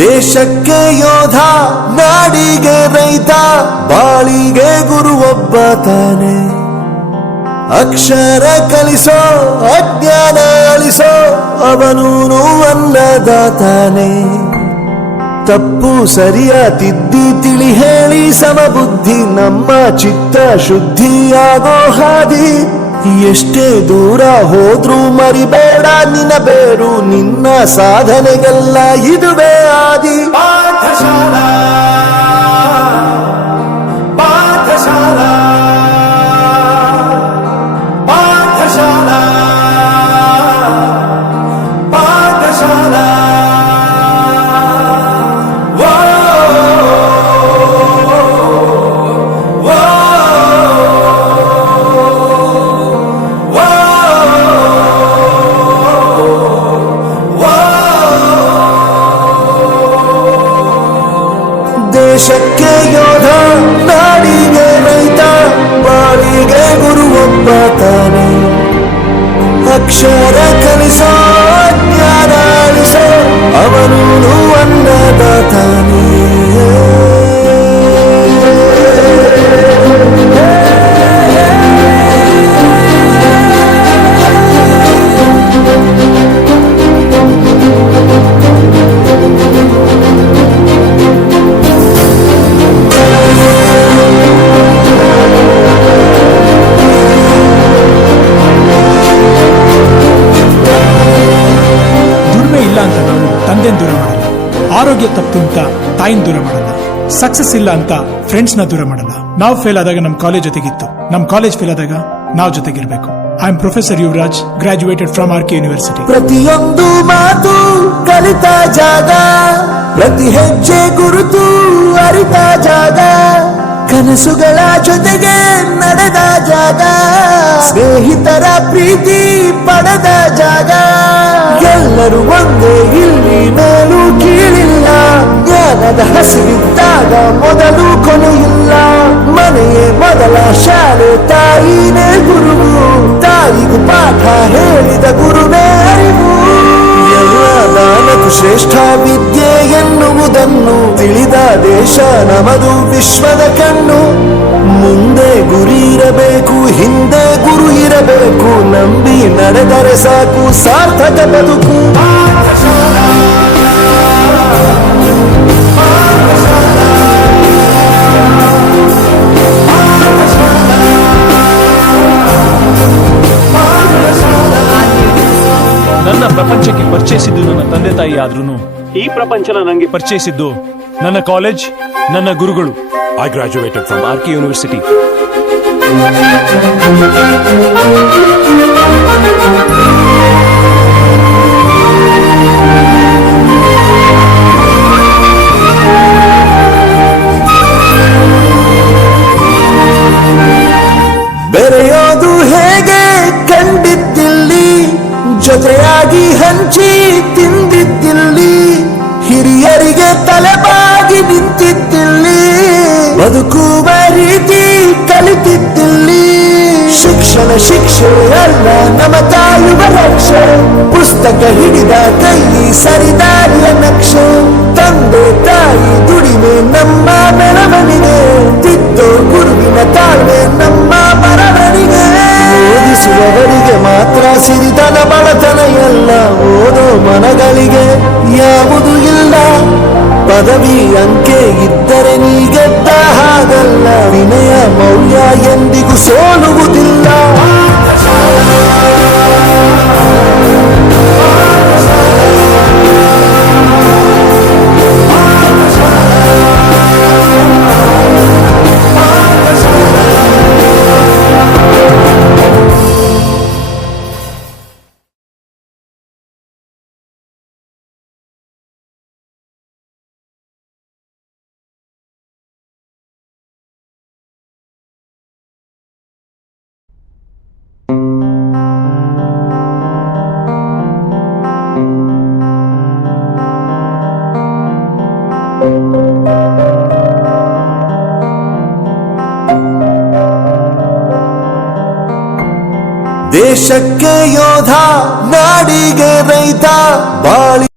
ದೇಶಕ್ಕೆ ಯೋಧ, ನಾಡಿಗೆ ರೈತ, ಬಾಳಿಗೆ ಗುರು ಒಬ್ಬ ತಾನೆ. ಅಕ್ಷರ ಕಲಿಸೋ, ಅಜ್ಞಾನ ಅಳಿಸೋ, ಅವನೂನು ಅನ್ನದಾತಾನೆ. ತಪ್ಪು ಸರಿಯ ತಿದ್ದಿ ತಿಳಿ ಹೇಳಿ ಸಮಬುದ್ಧಿ, ನಮ್ಮ ಚಿತ್ತ ಶುದ್ಧಿಯಾಗೋ ಹಾದಿ. ಎಷ್ಟೇ ದೂರ ಹೋದ್ರೂ ಮರಿಬೇಡ ನಿನ್ನ ಬೇರು, ನಿನ್ನ ಸಾಧನೆಗೆಲ್ಲ ಇದುವೇ ಆದಿ. ಪಾಠಶಾಲಾ ಪಾಠಶಾಲಾ ಪಾಠಶಾಲಾ ಪಾಠಶಾಲಾ. ದೇಶಕ್ಕೆ ಯೋಧ, ನಾಡಿಗೆ ರೈತ, ಬಾಳಿಗೆ ಗುರು ಒಬ್ಬ ತಾನೆ. ಅಕ್ಷರ ಕಲಿಸೋ, ಜ್ಞಾನ ಅಳಿಸೋ, ಅವನೂನು ಅನ್ನದಾತಾನೆ. ದೂರ ಮಾಡಲ್ಲ, ಆರೋಗ್ಯ ತಪ್ಪು ಅಂತ ತಾಯಿನ ದೂರ ಮಾಡಲ್ಲ, ಸಕ್ಸಸ್ ಇಲ್ಲ ಅಂತ ಫ್ರೆಂಡ್ಸ್ ನ ದೂರ ಮಾಡಲ್ಲ. ನಾವು ಫೇಲ್ ಆದಾಗ ನಮ್ ಕಾಲೇಜ್ ಜೊತೆಗಿತ್ತು, ನಮ್ ಕಾಲೇಜ್ ಫೇಲ್ ಆದಾಗ ನಾವು ಜೊತೆಗಿರ್ಬೇಕು. I am professor Yuvaraj, graduated from R K university. ಪ್ರತಿಯೊಂದು ಮಾತು ಕಲಿತ ಜಾಗ, ಪ್ರತಿ ಹೆಜ್ಜೆ ಗುರುತು ಅರಿತ ಜಾಗ, ಕನಸುಗಳ ಜೊತೆಗೆ ನಡೆದ ಜಾಗ, ಸ್ನೇಹಿತರ ಪ್ರೀತಿ ಪಡೆದ ಜಾಗ. ಎಲ್ಲರೂ ಒಂದೇ, ಇಲ್ಲಿ ಮೇಲೂ ಕೀಳಿಲ್ಲ, ಜ್ಞಾನದ ಹಸಿವಿದ್ದಾಗ ಮೊದಲು ಕೊನೆಯಿಲ್ಲ. ಮನೆಯೇ ಮೊದಲ ಶಾಲೆ, ತಾಯಿನೇ ಗುರುವು, ತಾಯಿಗೂ ಪಾಠ ಹೇಳಿದ ಗುರುವೇ ಅರಿವು. ಎಲ್ಲ ದಾನಕ್ಕೂ ಶ್ರೇಷ್ಠ ವಿದ್ಯೆ ಎನ್ನುವುದನ್ನು ತಿಳಿದ ದೇಶ ನಮದು, ವಿಶ್ವದ ಕಣ್ಣು. ಮುಂದೆ ಗುರಿ ಇರಬೇಕು, ಹಿಂದೆ ಗುರು ಇರಬೇಕು, ನಂಬಿ ನಡೆದರೆ ಸಾಕು ಸಾರ್ಥಕ ಬದುಕು. ನನ್ನ ಪ್ರಪಂಚಕ್ಕೆ ಪರಿಚಯಿಸಿದ್ದು ನನ್ನ ತಂದೆ ತಾಯಿ ಆದ್ರೂ ಈ ಪ್ರಪಂಚನ ನಂಗೆ ಪರಿಚಯಿಸಿದ್ದು ನನ್ನ ಕಾಲೇಜ್, ನನ್ನ ಗುರುಗಳು. I graduated from R K university. ಬೆರೆಯೋದು ಹೇಗೆ ಕಂಡಿದ್ದಿಲ್ಲಿ, ಜೊತೆಯಾಗಿ ಹಂಚಿ ತಿಂದಿದ್ದಿಲ್ಲಿ, ಹಿರಿಯರಿಗೆ ತಲೆಬಾಗಿ ನಿಂತಿದ್ದಿಲ್ಲಿ, ಬದುಕುವ ರೀತಿ ಕಲಿತಿದ್ದಿಲ್ಲಿ. ಶಿಕ್ಷಣ ಶಿಕ್ಷೆ ಅಲ್ಲ, ನಮ ಕಾಯುವ ರಕ್ಷೆ, ಪುಸ್ತಕ ಹಿಡಿದ ಕೈ ಸರಿದಾರಿಯ ನಕ್ಷೆ. ತಂದೆ ತಾಯಿ ದುಡಿಮೆ ನಮ್ಮ ಬೆಳವಣಿಗೆ, ತಿದ್ದೋ ಗುರುವಿನ ತಾಳ್ಮೆ ನಮ್ಮ ಬರವಣಿಗೆ. ಓದಿಸುವವರಿಗೆ ಮಾತ್ರ ಸಿರಿತನ ಬಡತನ ಎಲ್ಲ, ಓದೋ ಮನಗಳಿಗೆ ಯಾವುದು ಇಲ್ಲ. ಪದವಿ ಅಂಕೆ ಇದ್ದರೆ ನೀ ಗೆದ್ದ ಹಾಗಲ್ಲ, ವಿನಯ ಮೌಲ್ಯ ಎಂದಿಗೂ ಸೋಲುವುದಿಲ್ಲ. ದೇಶಕ್ಕೆ ಯೋಧ, ನಾಡಿಗೆ ರೈತ, ಬಾಳಿ